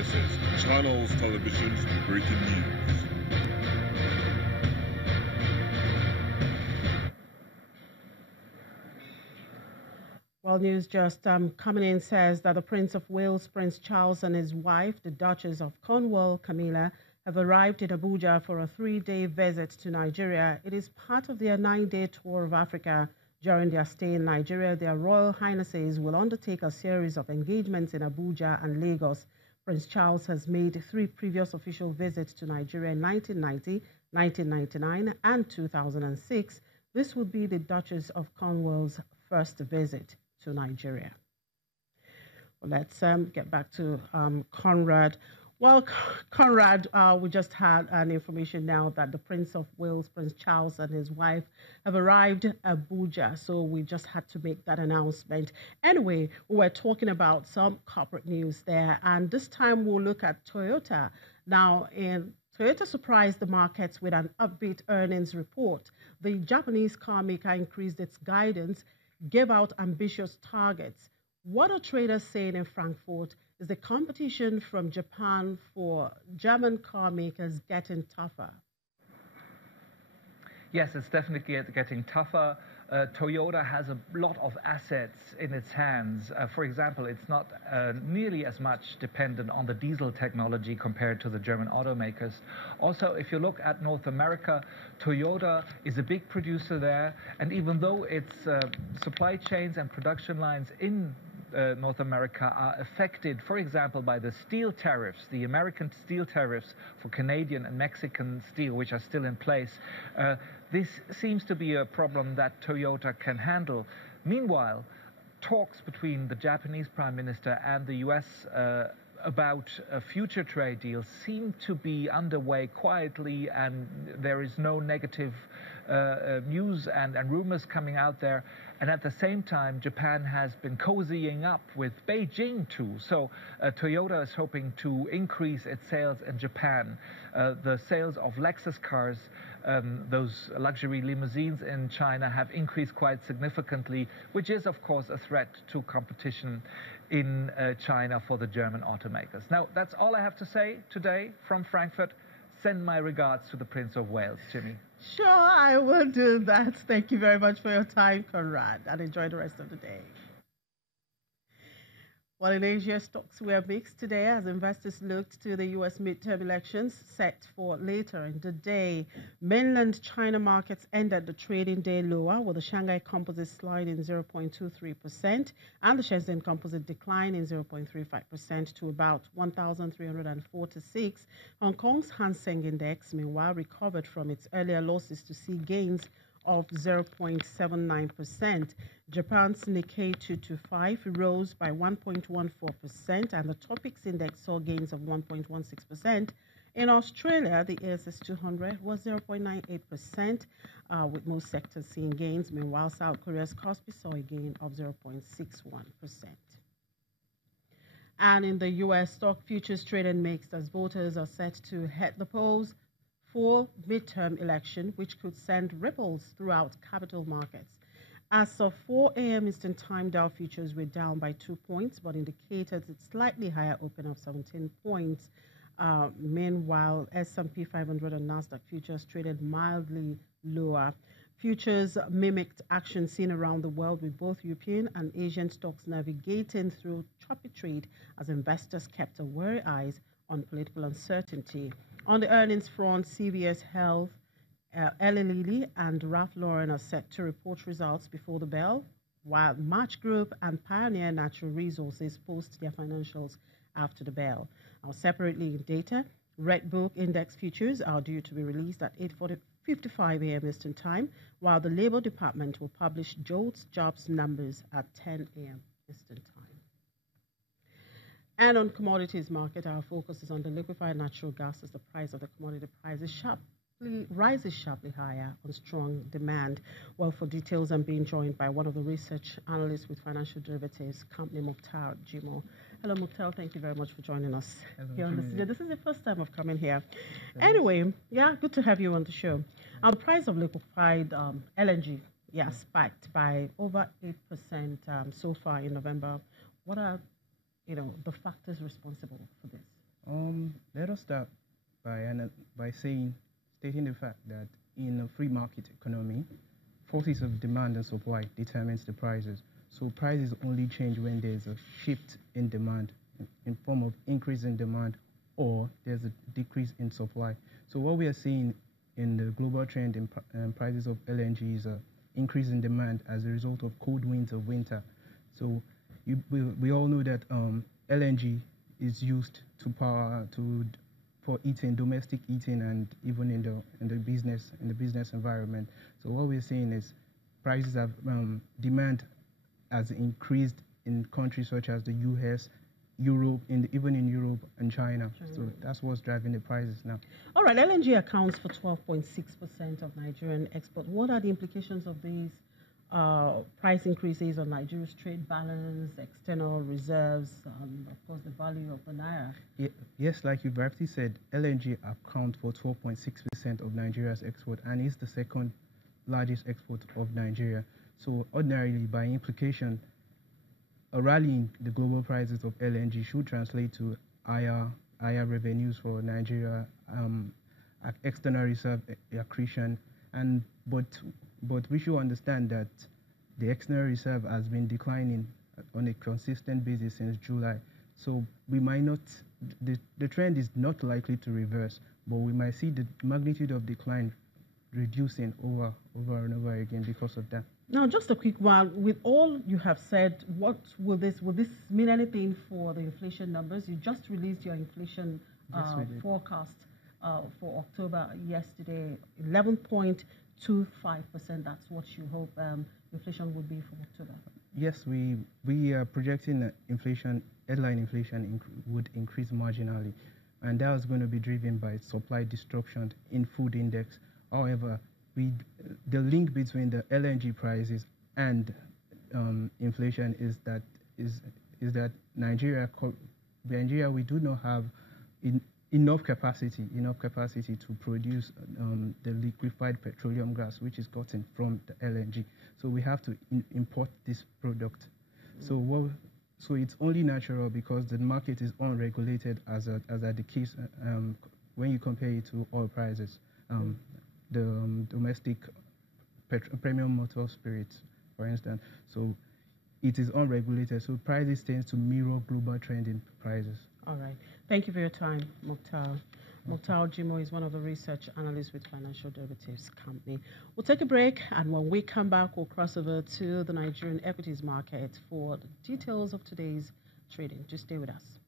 This is Channels Television's breaking news. Well, news just coming in says that the Prince of Wales, Prince Charles, and his wife, the Duchess of Cornwall, Camilla, have arrived in Abuja for a 3-day visit to Nigeria. It is part of their 9-day tour of Africa. During their stay in Nigeria, their Royal Highnesses will undertake a series of engagements in Abuja and Lagos. Prince Charles has made 3 previous official visits to Nigeria in 1990, 1999, and 2006. This would be the Duchess of Cornwall's first visit to Nigeria. Well, let's get back to Conrad. Well, Conrad, we just had an information now that the Prince of Wales, Prince Charles, and his wife have arrived at Abuja, so we just had to make that announcement. Anyway, we were talking about some corporate news there, and this time we'll look at Toyota. Now, Toyota surprised the markets with an upbeat earnings report. The Japanese car maker increased its guidance, gave out ambitious targets. What are traders saying in Frankfurt? Is the competition from Japan for German car makers getting tougher? Yes, it's definitely getting tougher. Toyota has a lot of assets in its hands. For example, it's not nearly as much dependent on the diesel technology compared to the German automakers. Also, if you look at North America, Toyota is a big producer there, and even though its supply chains and production lines in North America are affected, for example, by the steel tariffs, the American steel tariffs for Canadian and Mexican steel, which are still in place. This seems to be a problem that Toyota can handle. Meanwhile, talks between the Japanese Prime Minister and the US about a future trade deal seem to be underway quietly, and there is no negative news and rumors coming out there. And at the same time, Japan has been cozying up with Beijing too. So Toyota is hoping to increase its sales in Japan. The sales of Lexus cars, those luxury limousines in China, have increased quite significantly, which is, of course, a threat to competition in China for the German automakers. Now, that's all I have to say today from Frankfurt. Send my regards to the Prince of Wales, Jimmy. Sure, I will do that. Thank you very much for your time, Conrad, and enjoy the rest of the day. Well, in Asia, stocks were mixed today as investors looked to the U.S. midterm elections set for later in the day. Mainland China markets ended the trading day lower, with the Shanghai Composite sliding 0.23% and the Shenzhen Composite declining 0.35% to about 1,346. Hong Kong's Hang Seng Index, meanwhile, recovered from its earlier losses to see gains of 0.79%. Japan's Nikkei 225 rose by 1.14%, and the Topix Index saw gains of 1.16%. In Australia, the ASX 200 was 0.98%, with most sectors seeing gains. Meanwhile, South Korea's Kospi saw a gain of 0.61%. And in the U.S., stock futures traded mixed as voters are set to head the polls for midterm election, which could send ripples throughout capital markets. As of 4 a.m. Eastern Time, Dow futures were down by 2 points, but indicated a slightly higher open of 17 points. Meanwhile, S&P 500 and Nasdaq futures traded mildly lower. Futures mimicked action seen around the world, with both European and Asian stocks navigating through choppy trade as investors kept a wary eyes on political uncertainty. On the earnings front, CVS Health, Eli Lilly, and Ralph Lauren are set to report results before the bell, while March Group and Pioneer Natural Resources post their financials after the bell. Now, separately in data, Red Book Index futures are due to be released at 8:55 a.m. Eastern Time, while the Labor Department will publish jobs numbers at 10 a.m. Eastern Time. And on commodities market, our focus is on the liquefied natural gas as the price of the commodity rises sharply higher on strong demand. Well, for details, I'm being joined by one of the research analysts with financial derivatives company, Mukhtar Jimo. Hello, Mukhtar. Thank you very much for joining us here on the studio. This is the first time of coming here. Anyway, yeah, good to have you on the show. The price of liquefied LNG, spiked by over 8% so far in November. What are the factors responsible for this? Let us start by stating the fact that in a free market economy, forces of demand and supply determines the prices. So prices only change when there's a shift in demand in form of increase in demand or there's a decrease in supply. So what we are seeing in the global trend in prices of LNG is a increase in demand as a result of cold winds of winter. So we all know that LNG is used for eating, domestic eating, and even in the business environment. So what we're seeing is prices have demand has increased in countries such as the U.S., Europe, even in Europe and China. So that's what's driving the prices now. All right, LNG accounts for 12.6% of Nigerian export. What are the implications of these price increases on Nigeria's trade balance, external reserves, and of course the value of the naira? Yes, like you've rightly said, LNG accounts for 12.6% of Nigeria's export and is the second largest export of Nigeria. So ordinarily, by implication, a rally in the global prices of LNG should translate to higher revenues for Nigeria, external reserve accretion, but we should understand that the external reserve has been declining on a consistent basis since July. So we might not, the trend is not likely to reverse, but we might see the magnitude of decline reducing over and over again because of that. Now, just a quick one. With all you have said, will this mean anything for the inflation numbers? You just released your inflation forecast for October yesterday, 11.25%. That's what you hope inflation would be for October. Yes, we are projecting that headline inflation would increase marginally, and that is going to be driven by supply disruption in food index. However, the link between the LNG prices and inflation is that Nigeria we do not have enough capacity to produce the liquefied petroleum gas which is gotten from the LNG. So we have to import this product. So it's only natural because the market is unregulated as the case when you compare it to oil prices. The domestic premium motor spirits, for instance. So it is unregulated. So prices tend to mirror global trend in prices. All right. Thank you for your time, Mukhtar. Mukhtar Jimo is one of the research analysts with Financial Derivatives Company. We'll take a break, and when we come back, we'll cross over to the Nigerian equities market for the details of today's trading. Just stay with us.